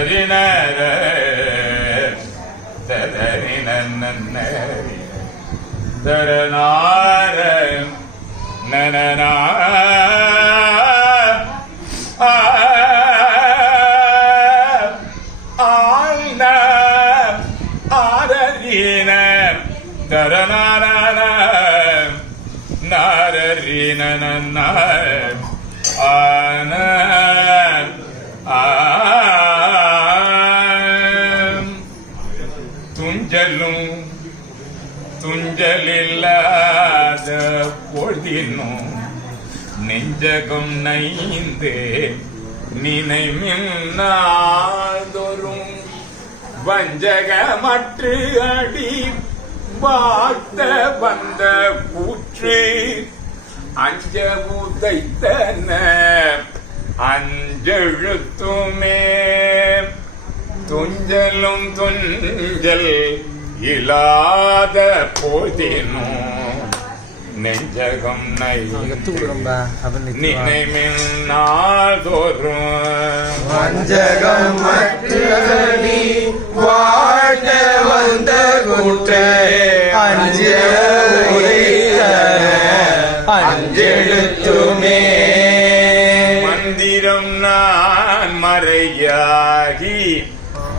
ததறினர ததறின தரநார நனநா ஆழ்ந்த ஆரீன தரநாரான நாரீன ஆன ஆ துஞ்சலில்லாத பொழுதினும் நெஞ்சகம் நைந்து நினைமின்னாதொரும் வஞ்சகமற்று அடி பார்த்த வந்த கூற்று அஞ்ச உதைத்தன அஞ்செழுத்துமே. துஞ்சலும் துஞ்சல் இல்லாத போதினும் நெஞ்சகம் நினைமின் நாள்தோறும் வஞ்சகம் மற்றடி வாழ்க வந்த கூற்றே. அஞ்ச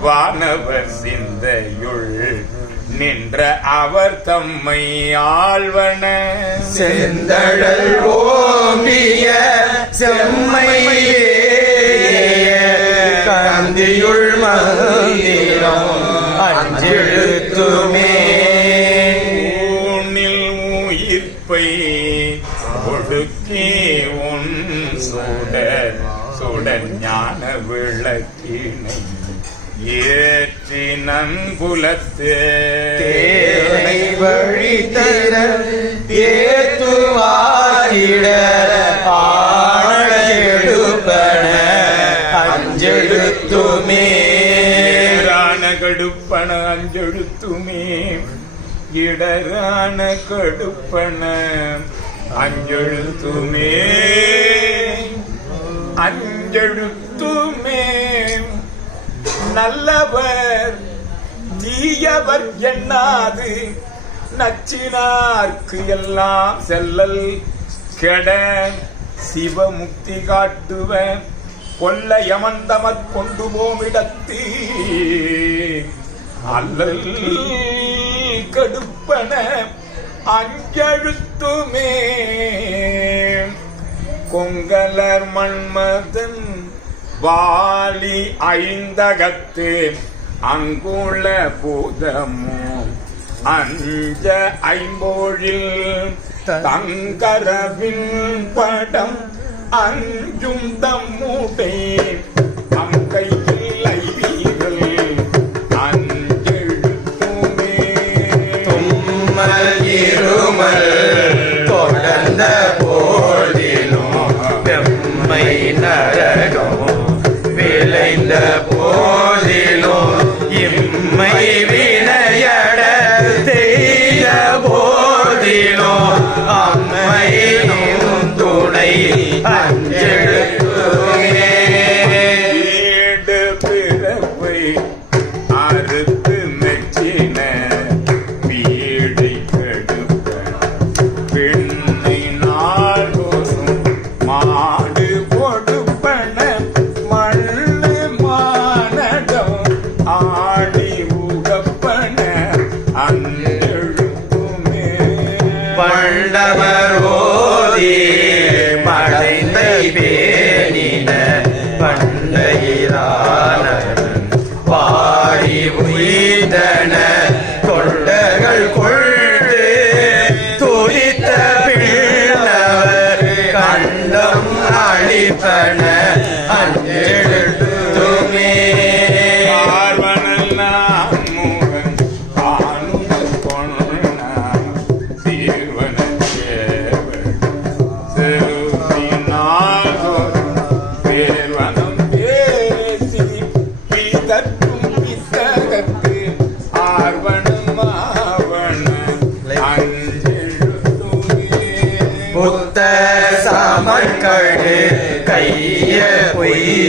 வானவர் சிந்தையுள் நின்ற அவர் தம்மை ஆழ்வன செந்தழல் ஓம்பிய செம்மையே கந்தியுள் மந்திரம் அஞ்செழுத்துமே. ஊனில் உயிர்ப்பை ஒடுக்கி உன் சுடர் சுடர் ஞான விளக்கினை. ஏற்றி நன்புலத்தே. தேனை வழி தர ஏத்துவாயிட ஆழெடுப்பன அஞ்செழுத்துமே. கடுப்பன அஞ்செழுத்துமே. இடரான கடுப்பன அஞ்செழுத்துமே. அஞ்செழுத்துமே. நல்லவர் தீயவர் எண்ணாது நச்சினார்க்கு எல்லாம் செல்லல் கெட சிவமுக்தி காட்டுவ கொல்ல யமந்தமற் கொண்டு போமிடத்து அல்லல் கடுப்பன அஞ்செழுத்துமே கொங்கலர் மன்மதன் வாலி ஐந்தகத்து அங்குள்ள பூதமோ. அஞ்ச ஐம்போழில் தங்கரவின் படம் அஞ்சும் தம்முடை. அங்கையில் ஐவீரல் அஞ்செழுத்துமே தும்மல் இருமல் தொடர்ந்த போதிலும் பெம்மை பண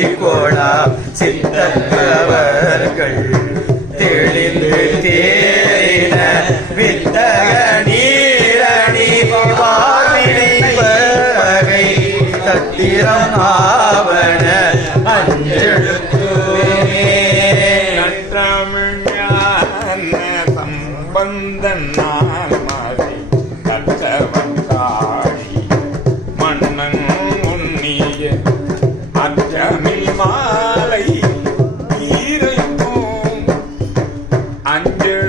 அஞ்செழுத்துமே சித்தவர்கள் தெளிந்து தேன வித்தக நீரணி பார்வினை தத்திரம் ஆவண அஞ்செழுத்து wonder